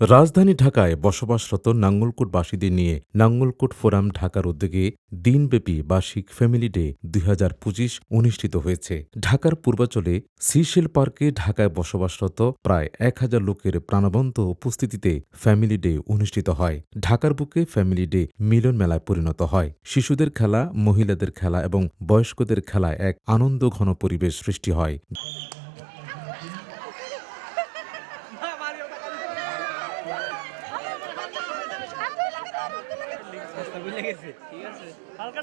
রাজধানী ঢাকায় বসবাসরত নাঙ্গলকোটবাসীদের নিয়ে নাঙ্গলকোট ফোরাম ঢাকার উদ্যোগে দিনব্যাপী বার্ষিক ফ্যামিলি ডে দুই হাজার পঁচিশ অনুষ্ঠিত হয়েছে। ঢাকার পূর্বাঞ্চলে সিশেল পার্কে ঢাকায় বসবাসরত প্রায় এক হাজার লোকের প্রাণবন্ত উপস্থিতিতে ফ্যামিলি ডে অনুষ্ঠিত হয়। ঢাকার বুকে ফ্যামিলি ডে মিলন মেলায় পরিণত হয়। শিশুদের খেলা, মহিলাদের খেলা এবং বয়স্কদের খেলায় এক আনন্দ ঘন পরিবেশ সৃষ্টি হয় হালকা ডাইনে লাগে এই এক- আপনার বলে দেন। এই না হবে না। এই দুই- দুই- ভাই, একটু- এই, এটা হবে না। ভাই, একটু- একটু- একটু বেশি করতে। বেঁধে করে গামছা দি বাঁধে না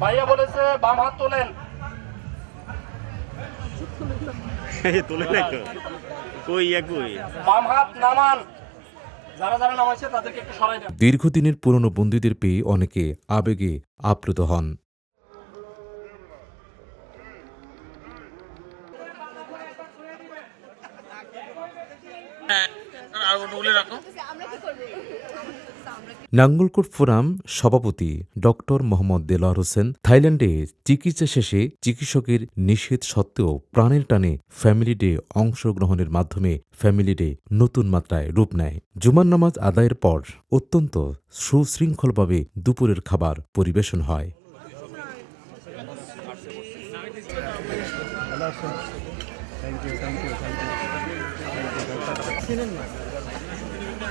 ভাইয়া বলেছে বাম হাত তোলেন তোলে নাই তো। কই ইয়া কই? বাম হাত নামান। যারা যারা নামাইছে তাদেরকে একটু সরাই দেন। দীর্ঘদিনের পুরনো বন্দীদের পেয়ে অনেকে আবেগে আপ্লুত হন। নাঙ্গলকোট ফোরাম সভাপতি ডক্টর মোহাম্মদ দেলোয়ার হোসেন থাইল্যান্ডে চিকিৎসা শেষে চিকিৎসকের নিষেধ সত্ত্বেও প্রাণের টানে ফ্যামিলি ডে অংশগ্রহণের মাধ্যমে ফ্যামিলি ডে নতুন মাত্রায় রূপ নেয়। জুমার নামাজ আদায়ের পর অত্যন্ত সুশৃঙ্খলভাবে দুপুরের খাবার পরিবেশন হয়।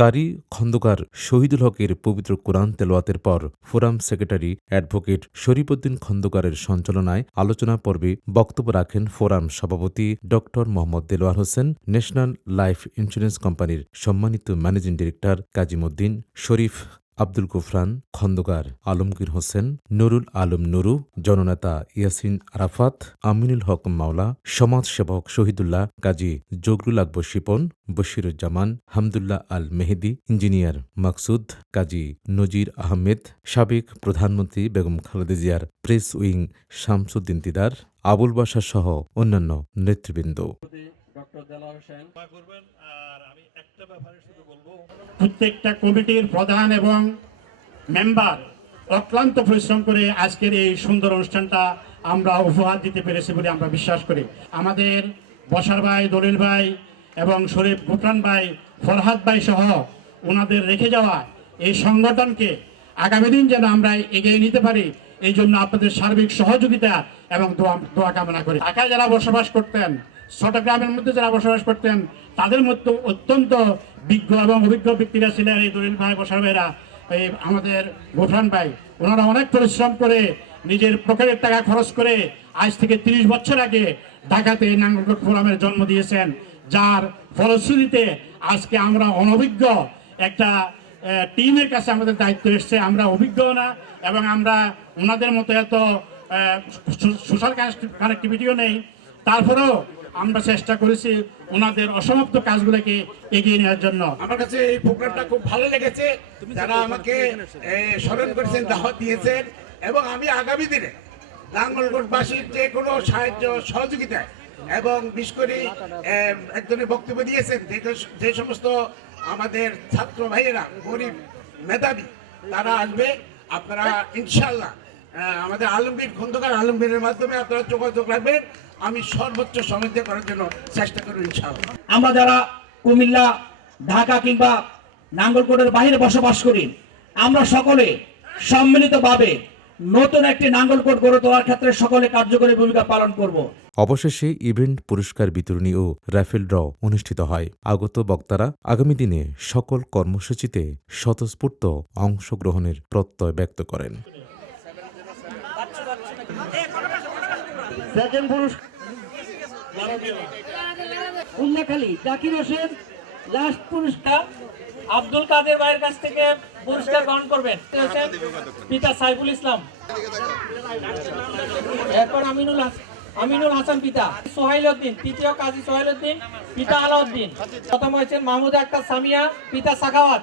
কারি খন্দকার শহীদুল হকের পবিত্র কোরআন তেলোয়াতের পর ফোরাম সেক্রেটারি অ্যাডভোকেট শরীফউদ্দিন খন্দকারের সঞ্চালনায় আলোচনা পর্বে বক্তব্য রাখেন ফোরাম সভাপতি ড. Mohammad Delwar Hossain, national life insurance কোম্পানির সম্মানিত ম্যানেজিং ডিরেক্টর কাজিমুদ্দিন শরীফ আব্দুল গুফরান খন্দকার আলমগীর হোসেন, নুরুল আলম নুরু, জননেতা ইয়াসিন আরাফাত, আমিনুল হক মাওলা, সমাজসেবক শহীদুল্লাহ কাজী জগরুল আকবর শিপন, বশিরুজ্জামান, হামদুল্লাহ আল মেহেদি, ইঞ্জিনিয়ার মাকসুদ, কাজী নজির আহমেদ, সাবেক প্রধানমন্ত্রী বেগম খালেদা জিয়ার প্রেস উইং শামসুদ্দিন তিদার, আবুল বাসা সহ অন্যান্য নেতৃবৃন্দ। প্রত্যেকটা কমিটির প্রধান এবং মেম্বার অক্লান্ত পরিশ্রম করে আজকের এই সুন্দর অনুষ্ঠানটা আমরা উপহার দিতে পেরেছি বলে আমরা বিশ্বাস করি। আমাদের বসার ভাই দলিল ভাই এবং শরীফ গুফরান ভাই ফরহাদ ভাই সহ ওনাদের রেখে যাওয়া এই সংগঠনকে আগামী দিন যেন আমরা এগিয়ে নিতে পারি এই জন্য আপনাদের সার্বিক সহযোগিতা এবং দোয়া দোয়া কামনা করি। ঢাকায় যারা বসবাস করতেন ছোট গ্রামের মধ্যে যারা বসবাস করতেন, তাদের মধ্যে অত্যন্ত বিজ্ঞ এবং অভিজ্ঞ ব্যক্তিরা ছিলেন এই দলিল ভাই বসার ভাইরা, এই আমাদের গোঠান ভাই। ওনারা অনেক পরিশ্রম করে নিজের পকেটের টাকা খরচ করে আজ থেকে তিরিশ বছর আগে ঢাকাতে নাঙ্গলকোট ফোরামের জন্ম দিয়েছেন, যার ফলশ্রুতিতে আজকে আমরা অনভিজ্ঞ একটা টিমের কাছে আমাদের দায়িত্ব এসছে। আমরা অভিজ্ঞ না এবং আমরা ওনাদের মতো এত সোশ্যাল কানেক্টিভিটিও নেই। তারপরেও আমরা চেষ্টা করেছি ওনাদের অসমাপ্ত কাজগুলোকে এগিয়ে নেওয়ার জন্য। আমার কাছে এই প্রোগ্রামটা খুব ভালো লেগেছে। যারা আমাকে স্মরণ করেছেন দাওয়াত দিয়েছেন এবং আমি আগামী দিনে লাঙ্গলকোটবাসীর যে কোনো সাহায্য সহযোগিতায় এবং বিশেষ করে একজনের বক্তব্য দিয়েছেন যে- যে সমস্ত আমাদের ছাত্র ভাইয়েরা গরিব মেধাবী তারা আসবে। আপনারা ইনশাল্লাহ আমাদের আলমগীর খন্দকার আলমগীরের মাধ্যমে আপনারা যোগাযোগ রাখবেন। আমি সর্বোচ্চ সমাধান করার জন্য চেষ্টা করব ইনশাআল্লাহ। আমরা যারা কুমিল্লা ঢাকা কিংবা নাঙ্গলকোটের বাইরে বসবাস করি আমরা সকলে সম্মিলিতভাবে নতুন একটি নাঙ্গলকোট গড়ে তোলার ক্ষেত্রে সকলে কার্যকরী ভূমিকা পালন করব। অবশেষে ইভেন্ট পুরস্কার বিতরণী ও র্যাফেল ড্র অনুষ্ঠিত হয়। আগত বক্তারা আগামী দিনে সকল কর্মসূচিতে স্বতঃস্ফূর্ত অংশগ্রহণের প্রত্যয় ব্যক্ত করেন। উল্লেখালি জাকির হোসেন, লাস্ট পুরস্কার, আব্দুল কাদের ভাইয়ের কাছ থেকে পুরস্কার গ্রহণ করবেন। পিতা সাইফুল ইসলাম। এরপর আমিনুল আমিনুল হাসান পিতা, সোহাইল উদ্দিন, তৃতীয় কাজী সোহাইল উদ্দিন, পিতা আলাউদ্দিন। প্রথম হয়েছেন মাহমুদ আক্তার সামিয়া, পিতা সাখাওয়াত।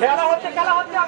খেলা হচ্ছে খেলা হচ্ছে।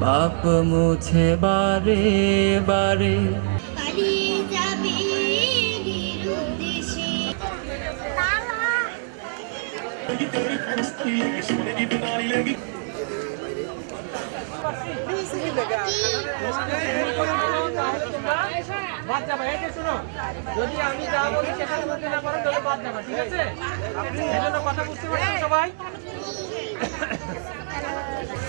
পাপ মুছে বারে বারে। পালিয়ে যাবে নিরুদ্দেশে। বাদ যাবে এই শুনো। যদি আমি যা বলি সেখানে বলতে না পারেন তাহলে বাদ যাবে ঠিক আছে? আপনি কথা বুঝতে পারছেন সবাই?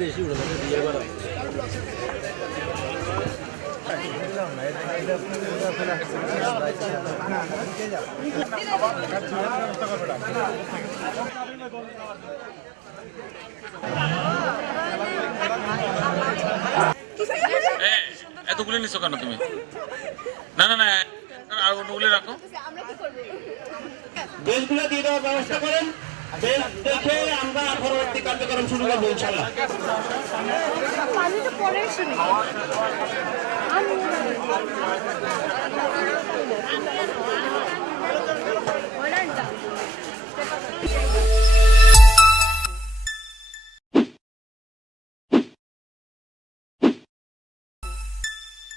বেশি উঠে বিয়ে করা তুলে নিছো কেন তুমি? না না না আর অন্যগুলো রাখো। বেলগুলো দিয়ে দেওয়ার ব্যবস্থা করেন। বেল দেখে আমরা পরবর্তী কার্যক্রম শুরু করব ইনশাল্লাহ